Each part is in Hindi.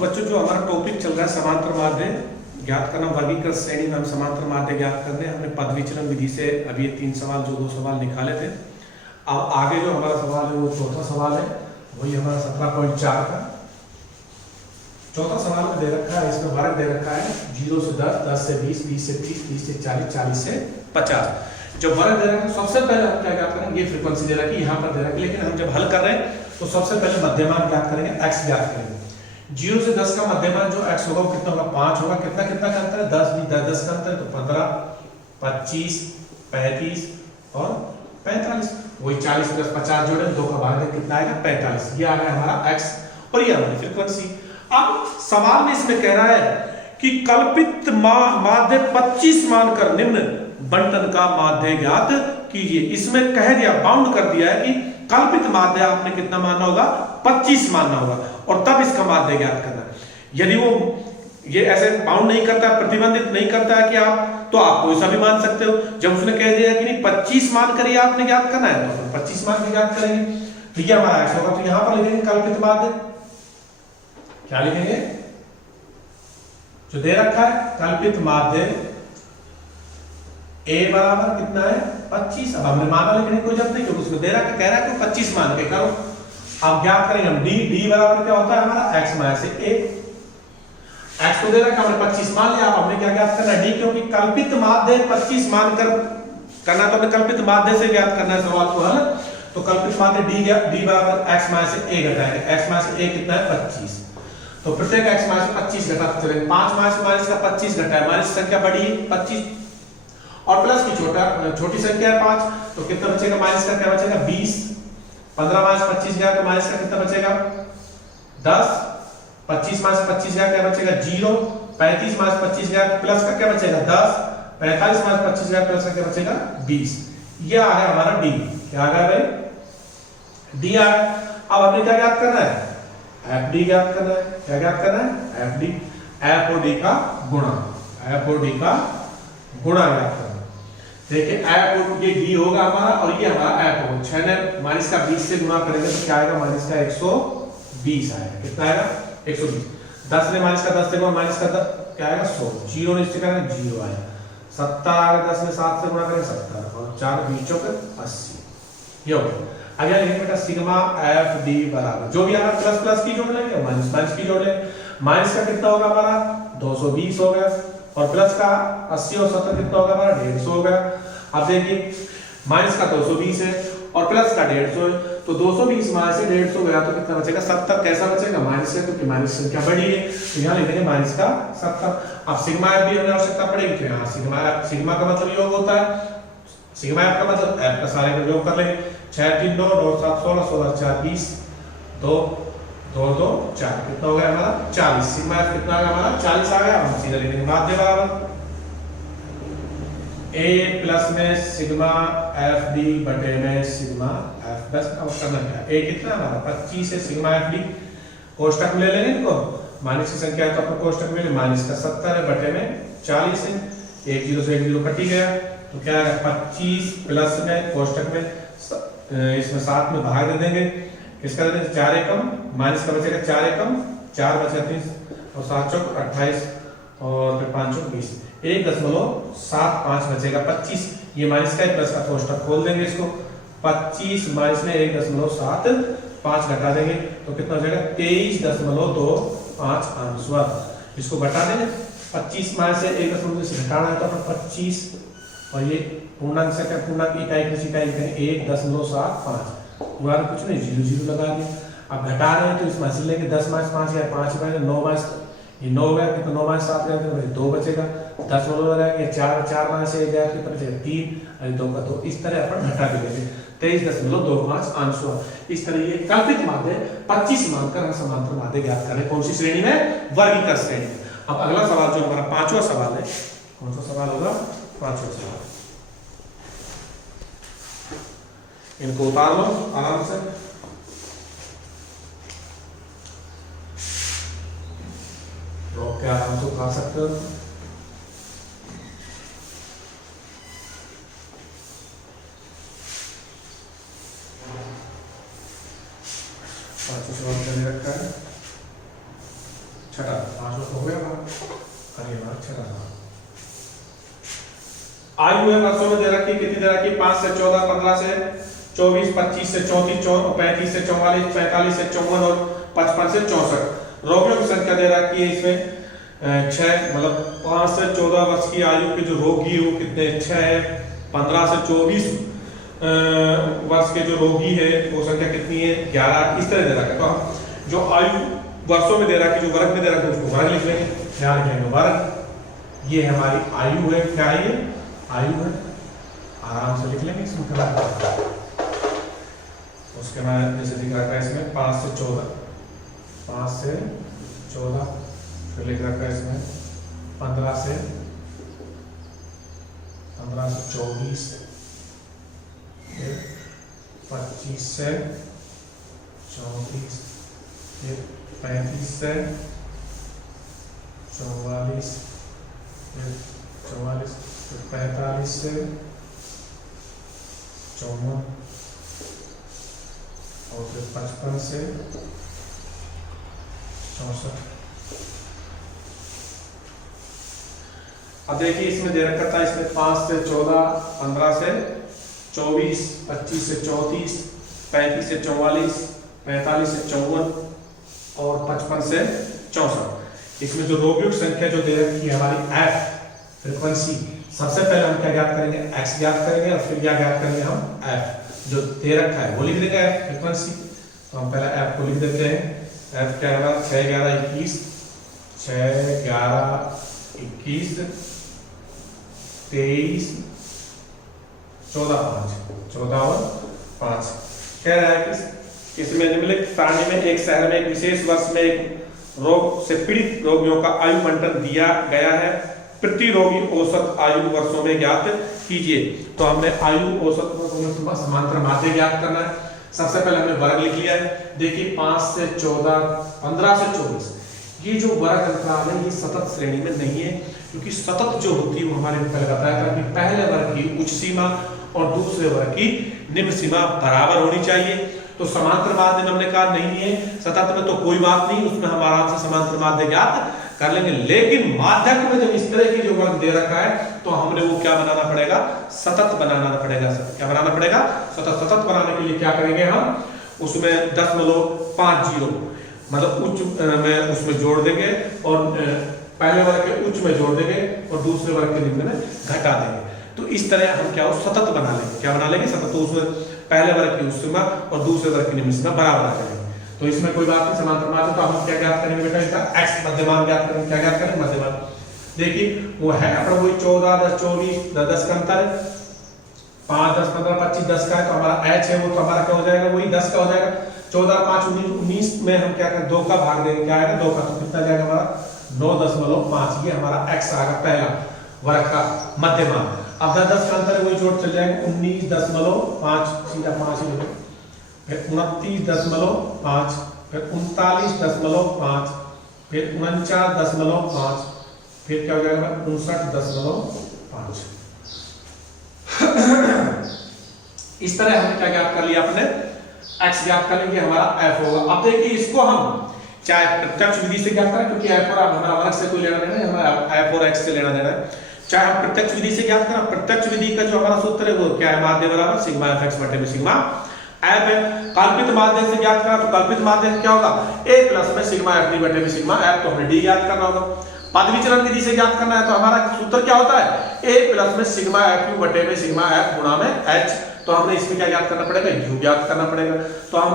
बच्चों जो हमारा टॉपिक चल रहा है समांतर माध्य ज्ञात करना, वर्गीकृत श्रेणी में हम समांतर माध्य ज्ञात करने हमने पद विचलन विधि से अभी ये 3 सवाल जो 2 सवाल निकाले थे। अब आगे जो हमारा सवाल है वो चौथा सवाल है, वही हमारा 17.4 का चौथा सवाल में दे रखा है। इसमें वर्ग दे रखा है 0 से 10, 10 से 20, 20 से 30, 30 से 40, 40 से 50। जब वर्ग दे रखा है सबसे पहले हम क्या ज्ञात करेंगे, ये फ्रीक्वेंसी दे रखी है यहाँ पर दे रखी है, लेकिन हम जब हल कर रहे हैं तो सबसे पहले मध्यमान ज्ञात करेंगे, x ज्ञात करेंगे। 0 से 10 का मध्यमान जो x होगा वो कितना होगा, 5 होगा। कितना कितना का अंतर है, 10 भी 10 का अंतर है तो 15, 25, 35 और 45। वही 40 प्लस 50 जोड़े 2 का भाग है कितना आएगा, 45। ये आ गया हमारा x और ये हमारी फ्रीक्वेंसी। अब सवाल में इसमें कह रहा है कि कल्पित माध्य 25 मानकर निम्न बंटन का माध्य ज्ञात कीजिए। इसमें कह दिया, बाउंड कर दिया है कि कल्पित माध्य आपने कितना मानना होगा, 25 मानना होगा और तब इसका माध्य ज्ञात करना है। यदि वो ये ऐसे बाउंड नहीं करता, प्रतिबंधित नहीं करता है कि आप, तो आप कोई सा भी मान सकते हो। जब उसने कह दिया कि नहीं 25 मान कर आपने ज्ञात करना है तो 25 मान के ज्ञात करेंगे। तो ये हमारा x होगा, तो यहां पर लिखेंगे कल्पित माध्य, क्या लिखेंगे, जो दे रखा है कल्पित माध्य a बराबर कितना है, 25। अब हमने माना लिखने की कोई जरूरत नहीं क्योंकि उसमें दे रखा, कह रहा है कि 25 मान के करो। अब ज्ञात करेंगे हम d बराबर क्या होता है हमारा x माइनस a। x को दे रखा हमने 25 मान लिया। अब हमने क्या ज्ञात करना है, d, क्योंकि कल्पित माध्य 25 मानकर करना, तो हमें कल्पित माध्य से ज्ञात करना है सवाल को, है ना। तो कल्पित माध्य d बराबर x माइनस a घटाएंगे। x माइनस a कितना है, 25। तो प्रत्येक x माइनस 25 घटाते चलेंगे। 5 माइनस का 25 घटाए, माइनस संख्या बढ़ी 25 और प्लस की छोटी संख्या है 5, तो कितना बचेगा, माइनस का क्या बचेगा, 20। 15 माइनस 25 गया तो माइनस का कितना बचेगा, 10। 25 माइनस 25 गया क्या बचेगा, 0। 35 माइनस 25 गया तो प्लस का क्या बचेगा, 10। 45 माइनस 25 गया प्लस का क्या बचेगा, 20। ये आ गया हमारा d। क्या आ गया भाई, d आ गया। अब हमने क्या ज्ञात करना है, fd ज्ञात करना है। क्या ज्ञात करना है, fd, f और d का गुणा, f और d का गुणा ज्ञात करना। देखिए f और ये d होगा हमारा और ये हमारा f होगा। 6 ने माइनस का 20 से गुणा करेंगे तो क्या आएगा, माइनस का 120 आएगा। कितना आएगा, 120। 10 ने माइनस का 10 से गुणा, माइनस का 10 क्या आएगा, 100। 0 ने इससे करेंगे 0 आएगा। 70 आएगा, 10 ने 7 से गुणा करेंगे 70 और 4 20 चौके 80। ये हो गया। अब यहाँ लिखेंगे बेटा सिग्मा एफ डी बराबर, जो भी हमारा प्लस प्लस की जोड़ लेंगे, माइनस माइनस की जोड़ लेंगे। माइनस का कितना होगा हमारा, 220 हो गया और प्लस का 80 और 70 कितना होगा हमारा, 150 हो गया। अब देखिए माइनस का 220 है और प्लस का 150 है, तो 220 माइनस से 150 गया तो कितना बचेगा, 70। कैसा बचेगा, माइनस से, क्योंकि माइनस संख्या बड़ी है तो यहाँ लिखेंगे माइनस का 70। अब सिग्मा एफ भी हमें आवश्यकता पड़ेगी तो यहाँ सिग्मा का मतलब योग होता है, सिग्मा एफ का मतलब एफ का सारे का योग कर लेंगे। 6 3 9 9 7 16 16 4 20 2 2 2 4 कितना हो गया हमारा, 40। सिग्मा एफ कितना आ गया हमारा, 40 आ गया। हम सीधा लिखेंगे माध्य बराबर a प्लस में सिग्मा एफ डी बटे में सिग्मा एफ। बस अब करना क्या, a कितना हमारा 25 है, सिग्मा एफ डी कोष्टक में ले लेंगे इनको, माइनस की संख्या है तो अपने कोष्टक में ले, माइनस का 70 है बटे में 40 है। 1 0 से 1 0 कट ही गया तो क्या आएगा, 25 प्लस में कोष्टक में इसमें 7 में भाग दे देंगे, इसका दे देंगे 4 एकम, माइनस का बचेगा 4 एकम, 4 बचा 30 और 7 चौक 28 और फिर 5 चौक 20, 1.75 बचेगा 25। ये माइनस का प्लस का कोष्टक खोल देंगे इसको, 25 माइनस में 1.75 घटा देंगे तो कितना हो जाएगा, 23.25 अंश। इसको घटा देंगे, 25 माइनस से 1.2 से घटाना है तो अपन 25 और ये पूर्णांक से क्या, पूर्णांक इकाई की इकाई लिखेंगे 1.75, पूरा कुछ नहीं 0 0 लगा दिया। अब घटा रहे हैं तो इसमें हंसी लेंगे, 10 माइनस 5 या 5 माइनस 9 माइनस, ये 9 गया कितना, 9 माइनस 7 गया तो 2 बचेगा। 10 लगाएंगे 4 4 माइनस 1 गया कितना बचेगा, 3 और 2 का 2। इस तरह अपन घटा के लेंगे 23.25 अंश। इस तरह ये कल्पित माध्य 25 मानकर हम समांतर माध्य ज्ञात करें, कौन सी श्रेणी में, वर्गीकृत श्रेणी में। अब अगला सवाल जो हमारा 5वां सवाल है, कौन सा सवाल होगा, 5वां सवाल। इनको उतार लो आराम से। तो क्या आराम से उठा सकते हो। पांचवा सवाल मैंने रखा है छठा, 5 तो हो गया हमारा, और ये हमारा छठा था। आयु है वर्षों में दे रखी, कितनी दे रखी, 5 से 14, 15 से 24, 25 से 34, 35 से 44, 45 से 54 और 55 से 64। रोगियों की संख्या दे रखी है इसमें 6, मतलब 5 से 14 वर्ष की आयु के जो रोगी है वो कितने, 6 है। 15 से 24 वर्ष के जो रोगी है वो संख्या कितनी है, 11। इस तरह दे रखा है। तो हम जो आयु वर्षों में दे रखी, जो वर्ग में दे रखा है उसको वर्ग लिख लेंगे, क्या लिखेंगे, वर्ग। ये हमारी आयु है, क्या है ये, आयु है, आराम से लिख लेंगे इसमें क्या। उसके बाद जैसे दिख रखा है इसमें 5 से 14, 5 से 14, फिर लिख रखा है इसमें 15 से 24, फिर 25 से 34, फिर 35 से 44, फिर 44, फिर 45 से 54 और फिर 55 से 64। अब देखिए इसमें दे रखा था, इसमें 5 से 14, 15 से 24, 25 से 34, 35 से 44, 45 से 54 और 55 से 64। इसमें जो रोगियों की संख्या जो दे रखी है हमारी एफ, फ्रीक्वेंसी, सबसे पहले हम क्या ज्ञात करेंगे, एक्स ज्ञात करेंगे, और फिर क्या ज्ञात करेंगे हम एफ जो दे रखा है वो लिख देंगे, एफ फ्रीक्वेंसी। तो हम पहले एफ को लिख देते हैं। एफ क्या है, 6, 11, 21, 6, 11, 21, 23, 14, 5, 14 और 5। कह रहा है कि इसमें निम्नलिखित सारणी में एक शहर में एक विशेष वर्ष में एक रोग से पीड़ित रोगियों का आयु मंडन दिया गया है। प्रति रोगी औसत आयु वर्षों में ज्ञात कीजिए। तो हमने आयु औसत समांतर माध्य ज्ञात करना है। सबसे पहले हमने वर्ग लिख लिया है। देखिए 5 से 14, 15 से 24, ये जो वर्ग अंतराल है ये सतत श्रेणी में नहीं है, क्योंकि सतत जो होती है वो हमारे पहले बताया था कि पहले वर्ग की उच्च सीमा और दूसरे वर्ग की निम्न सीमा बराबर होनी चाहिए। तो समांतर माध्य में हमने कहा नहीं है, सतत में तो कोई बात नहीं, उसमें हम आराम से समांतर माध्य ज्ञात कर लेंगे। लेकिन माध्यक में जब इस तरह की जो वर्ग दे रखा है तो हमने वो क्या बनाना पड़ेगा, सतत बनाना पड़ेगा। क्या बनाना पड़ेगा, सतत। सतत बनाने के लिए क्या करेंगे हम, उसमें 0.50 मतलब उच्च में उसमें जोड़ देंगे और पहले वर्ग के उच्च में जोड़ देंगे और दूसरे वर्ग के निम्न में घटा देंगे। तो इस तरह हम क्या हो सतत बना लेंगे। क्या बना लेंगे, सतत। तो उसमें पहले वर्ग की उच्च सीमा और दूसरे वर्ग की निम्न सीमा बराबर आ जाएगी। तो इसमें कोई बात नहीं, समांतर माध्य। तो हम क्या ज्ञात करेंगे बेटा, इसका x मध्यमान ज्ञात करेंगे। क्या ज्ञात करेंगे, मध्यमान। देखिए वो है अपना वही 14, 10, 24, 10 का अंतर है, 5, 10, 15, 25, 10 का है। तो हमारा h है वो तो हमारा क्या हो जाएगा, वही 10 का हो जाएगा। 14, 5, 19 में हम क्या करें, 2 का भाग देंगे। क्या आएगा, 2 का। तो कितना जाएगा हमारा 9.5। ये हमारा x आ गया पहला वर्ग का मध्यमान। अब 10 का अंतर है वही जोड़ चल जाएगा, 19.5 सीधा 5 ही लिखो, फिर 29.5, फिर 39.5, फिर 49.5, फिर क्या हो जाएगा 59.5। इस तरह हमने क्या ज्ञात कर लिया, अपने x ज्ञात कर लेंगे, हमारा f होगा। अब देखिए इसको हम चाहे प्रत्यक्ष विधि से ज्ञात करें, क्योंकि f और हमारा वर्ग से कोई लेना देना है, हमारा f और x से लेना देना है। चाहे हम प्रत्यक्ष विधि से ज्ञात करें, प्रत्यक्ष विधि का जो हमारा सूत्र है वो क्या है, माध्य बराबर सिग्मा fx बटे में सिग्मा f है। कल्पित माध्य से ज्ञात करा तो कल्पित माध्य क्या होगा, a प्लस में सिग्मा f d बटे में सिग्मा f। तो हमें d ज्ञात करना होगा। पद विचलन विधि से ज्ञात करना है तो हमारा सूत्र क्या होता है, a प्लस में सिग्मा f बटे में सिग्मा f गुणा में h। तो हमने इसमें क्या ज्ञात करना पड़ेगा, u ज्ञात करना पड़ेगा। तो हम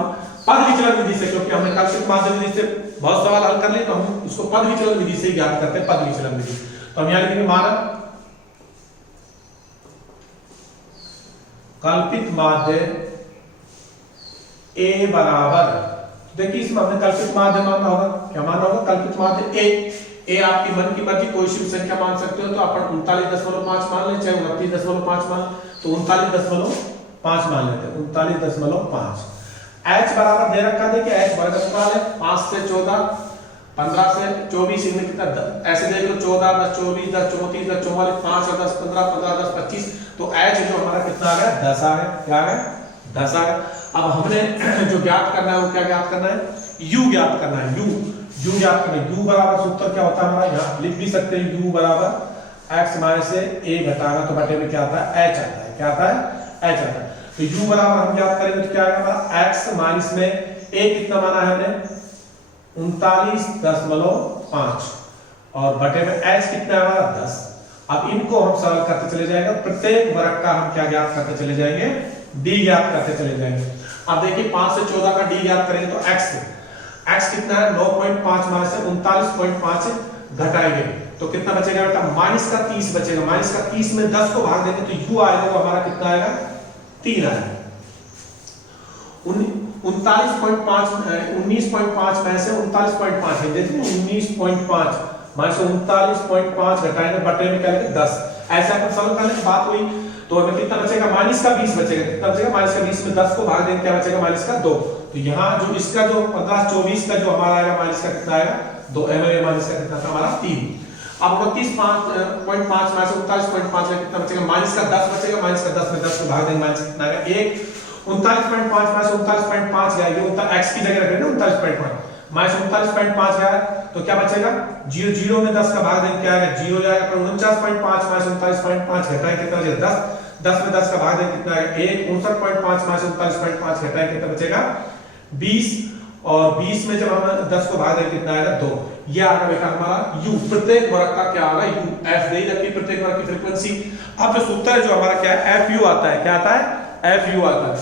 पद विचलन विधि से, क्योंकि हमने कल्पित माध्य विधि से बहुत सवाल हल कर लिए, तो हम उसको पद विचलन विधि से ज्ञात करते हैं, पद विचलन विधि। तो हम यहां लिखेंगे माना कल्पित माध्य a बराबर, देखिए इसमें हमने कल्पित माध्य मानना होगा। क्या मानना होगा, कल्पित माध्य a आपकी मन की मर्जी कोई सी संख्या मान सकते हो। तो अपन 39.5 मान ले, चाहे 29.5 मान, तो 39.5 मान लेते हैं, 39.5। h बराबर दे रखा, देखिए h वर्ग अंतराल है, 5 से 14, 15 से 24, इनमें कितना ऐसे देख लो, 14, 10, 24, 10, 34, 10, 44, 5 और 10, 15, 15, 10, 25। तो h जो हमारा कितना आ गया, 10 आ गया। क्या आ गया, 10 आ गया। अब हमने जो ज्ञात करना है वो क्या ज्ञात करना है, u ज्ञात करना है। u u ज्ञात करें। u बराबर सूत्र क्या होता है हमारा, यहाँ लिख भी सकते हैं u बराबर x माइनस से a घटाना, तो बटे में क्या आता है h आता है, क्या आता है h आता है। तो u बराबर हम ज्ञात करेंगे तो क्या आएगा हमारा x माइनस में a कितना माना है हमने 39.5 और बटे में h कितना है हमारा 10। अब इनको हम सरल करते चले जाएंगे, प्रत्येक वर्ग का हम क्या ज्ञात करते चले जाएंगे, d ज्ञात करते चले जाएंगे। अब देखिए 5 से 14 का d ज्ञात करेंगे तो x कितना है 9.5 माइनस से 39.5 घटाएंगे तो कितना बचेगा बेटा, माइनस का 30 बचेगा। माइनस का 30 में 10 को भाग देंगे तो u आएगा वो हमारा कितना आएगा 3 आएगा। 19.5 में से 39.5 है, देखिए 19.5 माइनस 39.5 घटाएंगे बटे में क्या लेंगे 10। ऐसे अपन सरल करने की बात हुई तो हमें कितना बचेगा, माइनस का 20 बचेगा। कितना बचेगा, माइनस का 20 में 10 को भाग देंगे क्या बचेगा, माइनस का 2। तो यहाँ जो इसका जो 15-24 का जो हमारा आएगा माइनस का कितना आएगा 2, माइनस का कितना था हमारा 3। अब 29.5 माइनस 39.5 में कितना बचेगा, माइनस का 10 बचेगा। माइनस का 10 में 10 को भाग देंगे माइनस कितना आएगा 1। 39.5 माइनस 39.5 गया, ये x की जगह रखेंगे 39.5 माइनस 39.5 गया तो क्या बचेगा 0 में 10 का भाग देंगे क्या आएगा 0 जाएगा। पर 49.5 माइनस 39.5 घटाएं कितना बचेगा 10 में 10 का भाग देंगे कितना आएगा 1। 59.5 माइनस 39.5 घटाएं कितना बचेगा 20 और 20 में जब हम 10 को भाग देंगे कितना आएगा 2। ये आएगा बेटा हमारा u। प्रत्येक वर्ग का क्या आएगा u, f दे रखी प्रत्येक वर्ग की फ्रीक्वेंसी। अब जो सूत्र है जो हमारा क्या है fu आता है, क्या आता है fu आता है।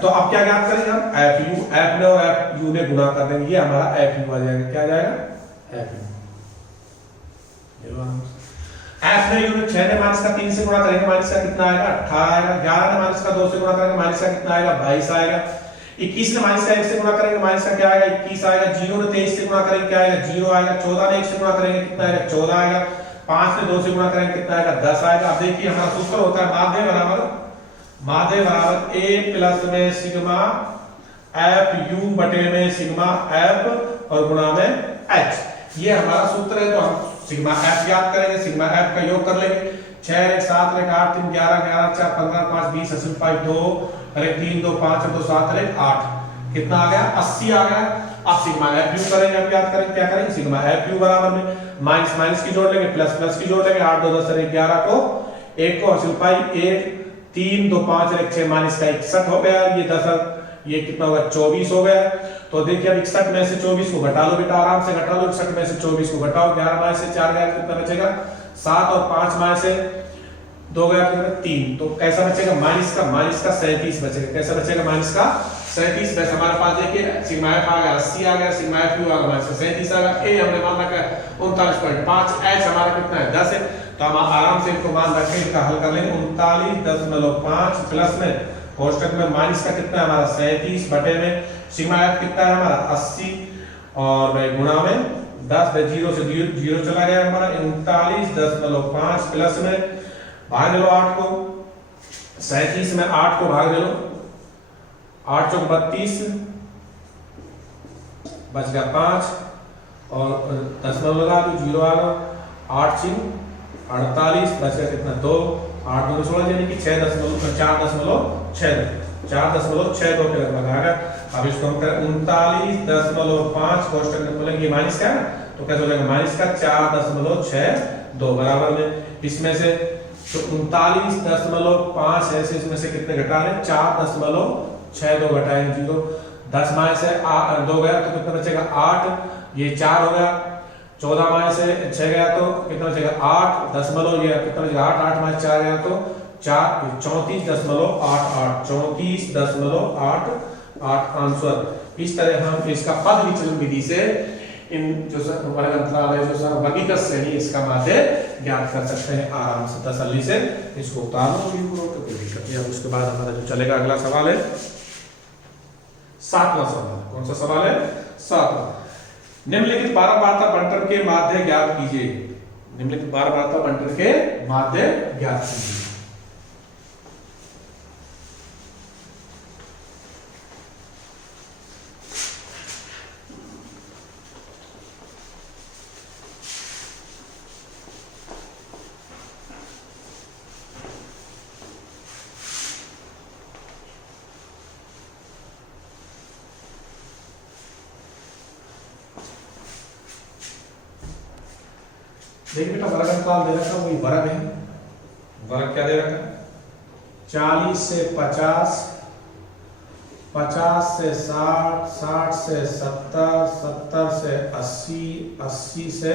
तो अब क्या ज्ञात करेंगे हम fu, f ने और fu ने गुणा कर देंगे, ये हमारा fu आ जाएगा। क्या आ जाएगा fu। f ने u ने 6 ने माइनस का 3 से गुणा करेंगे माइनस का कितना आएगा 18 आएगा। 11 ने माइनस का 2 से गुणा करेंगे माइनस का कितना आएगा 22 आएगा। 21 ने माइनस का 1 से गुणा करेंगे माइनस का क्या आएगा 21 आएगा। 0 ने 23 से गुणा करेंगे क्या आएगा 0 आएगा। 14 ने 1 से गुणा करेंगे कितना आएगा 14 आएगा। 5 ने 2 से गुणा करेंगे कितना आएगा 10 आएगा। अब देखिए हमारा सूत्र होता है माध्य बराबर a प्लस में सिग्मा f u बटे में सिग्मा f और गुणा में h। ये हमारा सूत्र है। तो हम सिग्मा f ज्ञात करेंगे, सिग्मा f का योग कर लेंगे। 6 1 7 1 8 3 11 11 4 15 5 20 80 5 2 1 3 2 5 2 7 1 8 कितना आ गया 80 आ गया। अब सिग्मा f u करेंगे, हम याद करेंगे क्या करेंगे सिग्मा f u बराबर में माइनस माइनस की जोड़ लेंगे प्लस प्लस की जोड़ लेंगे। 8 2 10 11 को 1 को 80 1 3 2 5 1 6 माइनस का 61 हो गया। ये 10 ये कितना होगा 24 हो गया। तो देखिए अब 61 में से 24 को घटा लो बेटा, आराम से घटा लो। 61 में से 24 को घटाओ, 11 माइनस से 4 गया कितना बचेगा 7 और 5 माइनस से 2 गया कितना 3। तो कैसा बचेगा माइनस का 37 बचेगा। कैसा बचेगा माइनस का 37। वैसे हमारे पास देखिए सिग्मा f आ गया 80 आ गया, सिग्मा f u आ गया माइनस 37 आ गया। a हमने मान रखा है 39.5, h हमारा कितना है 10 है। तो हम आराम से इनको मान रखें, इसका हल कर लेंगे। 39.5 प्लस में कोष्टक में माइनस का कितना है हमारा 37 बटे में सिग्मा f कितना है हमारा 80 और गुणा में 10 0 से 0 चला गया हमारा 39.5 प्लस में भाग लो 8 को 37 में 8 को भाग लो 8 चौक 32 बच गया 5 और दशमलव लगा दो 0 आ गया 8 6 48 बच गया कितना 2 8 2 16 यानी कि 4.62 के लगभग आ गया। अब इसको हम करें 39.5 कोष्टक में खोलेंगे माइनस का तो कैसे हो जाएगा माइनस का 4.62 बराबर में इसमें से तो 39.5 है इसमें से कितने घटा रहे 4.62 घटाएंगे 0 10 माइनस से 2 गया तो कितना बचेगा 8 ये 4 हो गया। 14 माइनस से 6 गया तो कितना बचेगा 8 दशमलव ये कितना बचेगा 8 माइनस 4 गया तो 34.8 आंसर। इस तरह हम इसका पद विचलन विधि से इन जो वर्ग अंतराल है जो वर्गीकृत श्रेणी इसका माध्य ज्ञात कर सकते हैं आराम से तसल्ली से। इसको उतारो तो कोई दिक्कत नहीं। उसके बाद हमारा जो चलेगा अगला सवाल है 7वां सवाल। कौन सा सवाल है 7वां। निम्नलिखित बारंबारता बंटन के माध्य ज्ञात कीजिए। निम्नलिखित बारंबारता बंटन के माध्य ज्ञात कीजिए। देखिए बेटा वर्ग अंतराल दे रखा वही वर्ग है। वर्ग क्या दे रखा है? 40 से 50, 50 से 60, 60 से 70, 70 से 80, 80 से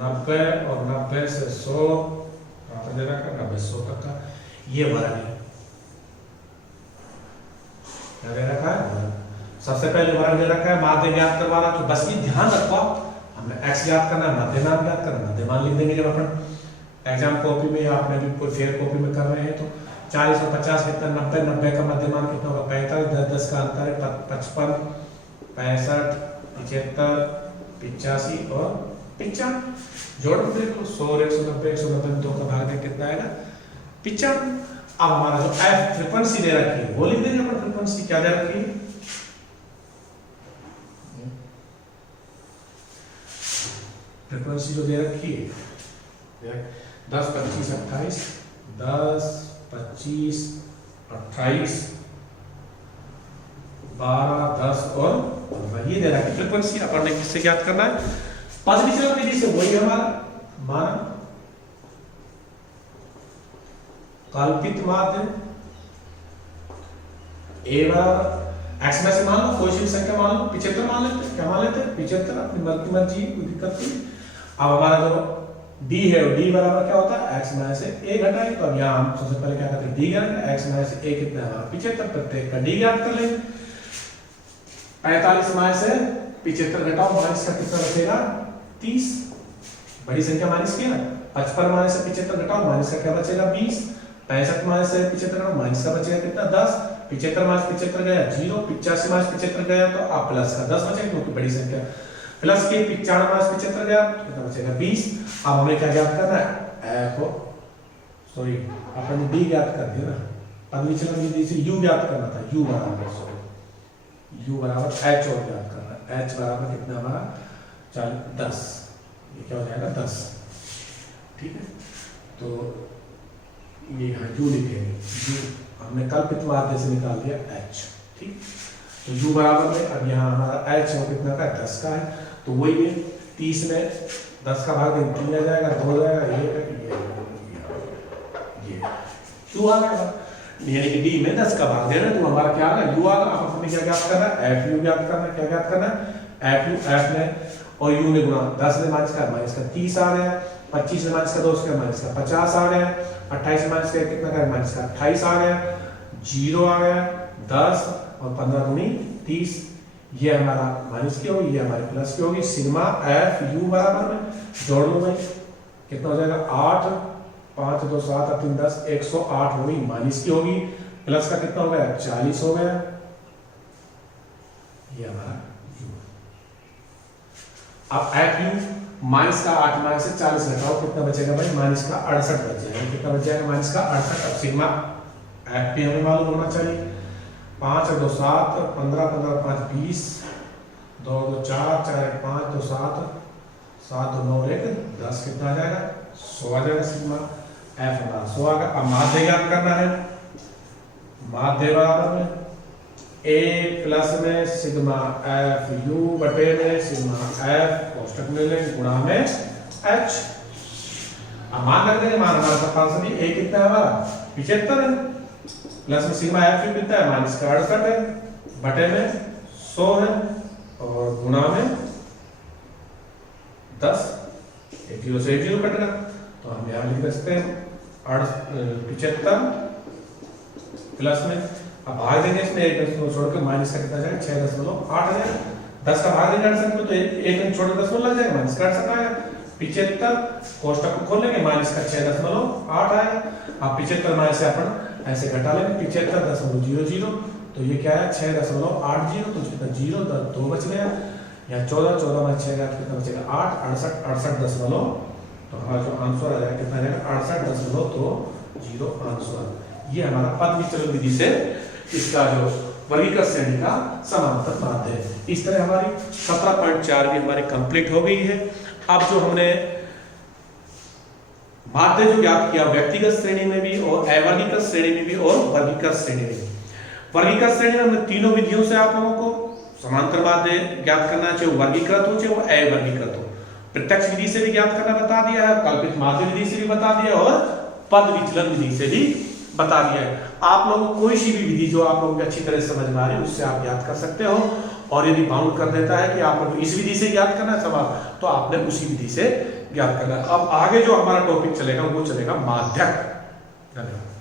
90 और 90 से 100 दे रखा है, 90 100 तक का ये वर्ग है। क्या दे रखा है? सबसे पहले वर्ग दे रखा है, माध्य ज्ञात करवाना। तो बस ये ध्यान रखो, हमें x ज्ञात करना है, मध्यमान ज्ञात करना है। मध्यमान लिख देंगे जब अपन एग्जाम कॉपी में या आपने भी कोई फेयर कॉपी में कर रहे हैं तो 40 और 50 कितना 90, 90 का मध्यमान कितना होगा 45, 10 10 का अंतर है 55, 65, 75, 85 और 95। जोड़ के देख लो 100 और 190, 190 में 2 का भाग दे कितना आएगा 95। अब हमारा जो f फ्रीक्वेंसी दे रखी है वो लिख देंगे अपन। फ्रीक्वेंसी क्या दे रखी है? फ्रीक्वेंसी जो दे रखी है 10 25 28, 10 25 28, 12 10 और 15 ये दे रखा है फ्रीक्वेंसी। अपन ने किससे ज्ञात करना है? पद विचलन विधि से। वही हमारा माना कल्पित माध्य a बराबर x में से मान लो कोई सी संख्या मान लो 75 मान लेते। क्या मान लेते? 75, अपनी मर्जी कोई दिक्कत नहीं। अब हमारा जो d है वो d बराबर क्या होता है? x में से a घटाए। तो अब यहाँ हम सबसे पहले क्या करते हैं? d करेंगे। x में से a कितना है? 75। प्रत्येक का d ज्ञात कर लेंगे। 45 में से 75 घटाओ, माइनस का कितना बचेगा 30। बड़ी संख्या माइनस की है ना। 55 में से 75 घटाओ, माइनस का क्या बचेगा 20। 65 में से 75 घटाओ, माइनस का बचेगा कितना 10। 75 में 75 गया 0, 85 में 75 गया तो आप प्लस का 10 बचेगा क्योंकि बड़ी संख्या। प्लस के 95 में 75 गया तो कितना बचेगा 20। अब हमें क्या ज्ञात करना है? सॉरी अपन डी ज्ञात कर दिया ना। पद विचलन विधि से u ज्ञात करना था। u बराबर u बराबर h और ज्ञात करना है। h बराबर कितना हमारा 10। ये क्या हो जाएगा 10। ठीक है, तो ये यहाँ u लिखेंगे। u हमने कल्पित माध्य से निकाल दिया h। ठीक, तो u बराबर में अब यहाँ हमारा h है कितना का 10 का है। तो वही है 30 में 10 का भाग 3 आ जाएगा, 2 आ जाएगा, ये q आ गया। यानी कि d में 10 का भाग दे रहे हैं तो हमारा क्या आ गया u आ गया। अब हमें क्या ज्ञात करना है? f u ज्ञात करना है। क्या ज्ञात करना है? f u f में और u ने गुणा 10 में माइनस का 30 आ गया। 25 में माइनस का 2 उसका माइनस का 50 आ गया। 28 में माइनस का कितना का माइनस का 28 आ गया। 0 आ गया, 10 और 15 दूनी 30। ये हमारा माइनस की होगी, ये हमारे प्लस की होगी। सिग्मा एफ यू बराबर में जोड़ लो भाई कितना हो जाएगा 8, 5 2 7 3 10, 108 होगी। माइनस की होगी, प्लस का कितना हो गया 40 हो गया। ये हमारा यू। अब एफ यू माइनस का 8 में से 40 घटाओ कितना बचेगा भाई? माइनस का 68 बच जाएगा। कितना बच जाएगा? माइनस का 68। अब सिग्मा एफ पी हमें मालूम होना चाहिए। 5 2 7 15 15 5 20 2 2 4 4 1 5 2 7 7 2 9 1 10 कितना आ जाएगा 100 आ जाएगा। सिग्मा एफ हमारा 100 आ गया। अब माध्य ज्ञात करना है। माध्य बराबर में a प्लस में सिग्मा एफ यू बटे में सिग्मा एफ कोष्टक में लेंगे गुणा में h। अब मान रख देंगे, मान हमारे पास भी a कितना है हमारा 75 है। प्लस में सिग्मा एफ यू कितना है माइनस का 68 है बटे में 100 है और गुणा में 10। 1 0 से 1 0 कटेगा तो हम यहाँ लिख सकते हैं 75 प्लस में। अब भाग देंगे इसमें 1 छोड़कर माइनस का कितना जाएगा 6.8 आ जाएगा। 10 का भाग देंगे 68 में तो 1 छोड़कर 10 लग जाएगा, माइनस का 68 आएगा। 75 कोष्टक को खोलेंगे माइनस का 6.8 आएगा। अब 75 माइनस से अपन ऐसे घटा लेंगे 75.00 तो ये क्या है 6.80 तो कितना 0 2 बच गया। यहाँ 14 में 6 कितना बचेगा 8 68 तो हमारा जो आंसर आ जाएगा कितना आ जाएगा 68.0 आंसर। ये हमारा पद विचलन विधि से इसका जो वर्गीकृत श्रेणी का समांतर माध्य है। इस तरह हमारी 17.4 भी हमारी कंप्लीट हो गई है। अब जो हमने माध्य जो ज्ञात किया व्यक्तिगत श्रेणी में भी और अवर्गीकृत श्रेणी में भी और वर्गीकृत श्रेणी में। वर्गीकृत श्रेणी में हमने तीनों विधियों से आप लोगों को समांतर माध्य ज्ञात करना है, चाहे वर्गीकृत हो चाहे वो अवर्गीकृत हो। प्रत्यक्ष विधि से भी ज्ञात करना बता दिया है, कल्पित माध्य विधि से भी बता दिया और पद विचलन विधि से भी बता दिया है। आप लोगों को कोई सी भी विधि जो आप लोगों को अच्छी तरह से समझ में आ रही है उससे आप ज्ञात कर सकते हो। और यदि बाउंड कर देता है कि आप लोग इस विधि से ज्ञात करना है सवाल, तो आपने उसी विधि से ज्ञात करना है। अब आगे जो हमारा टॉपिक चलेगा वो चलेगा माध्यक। धन्यवाद।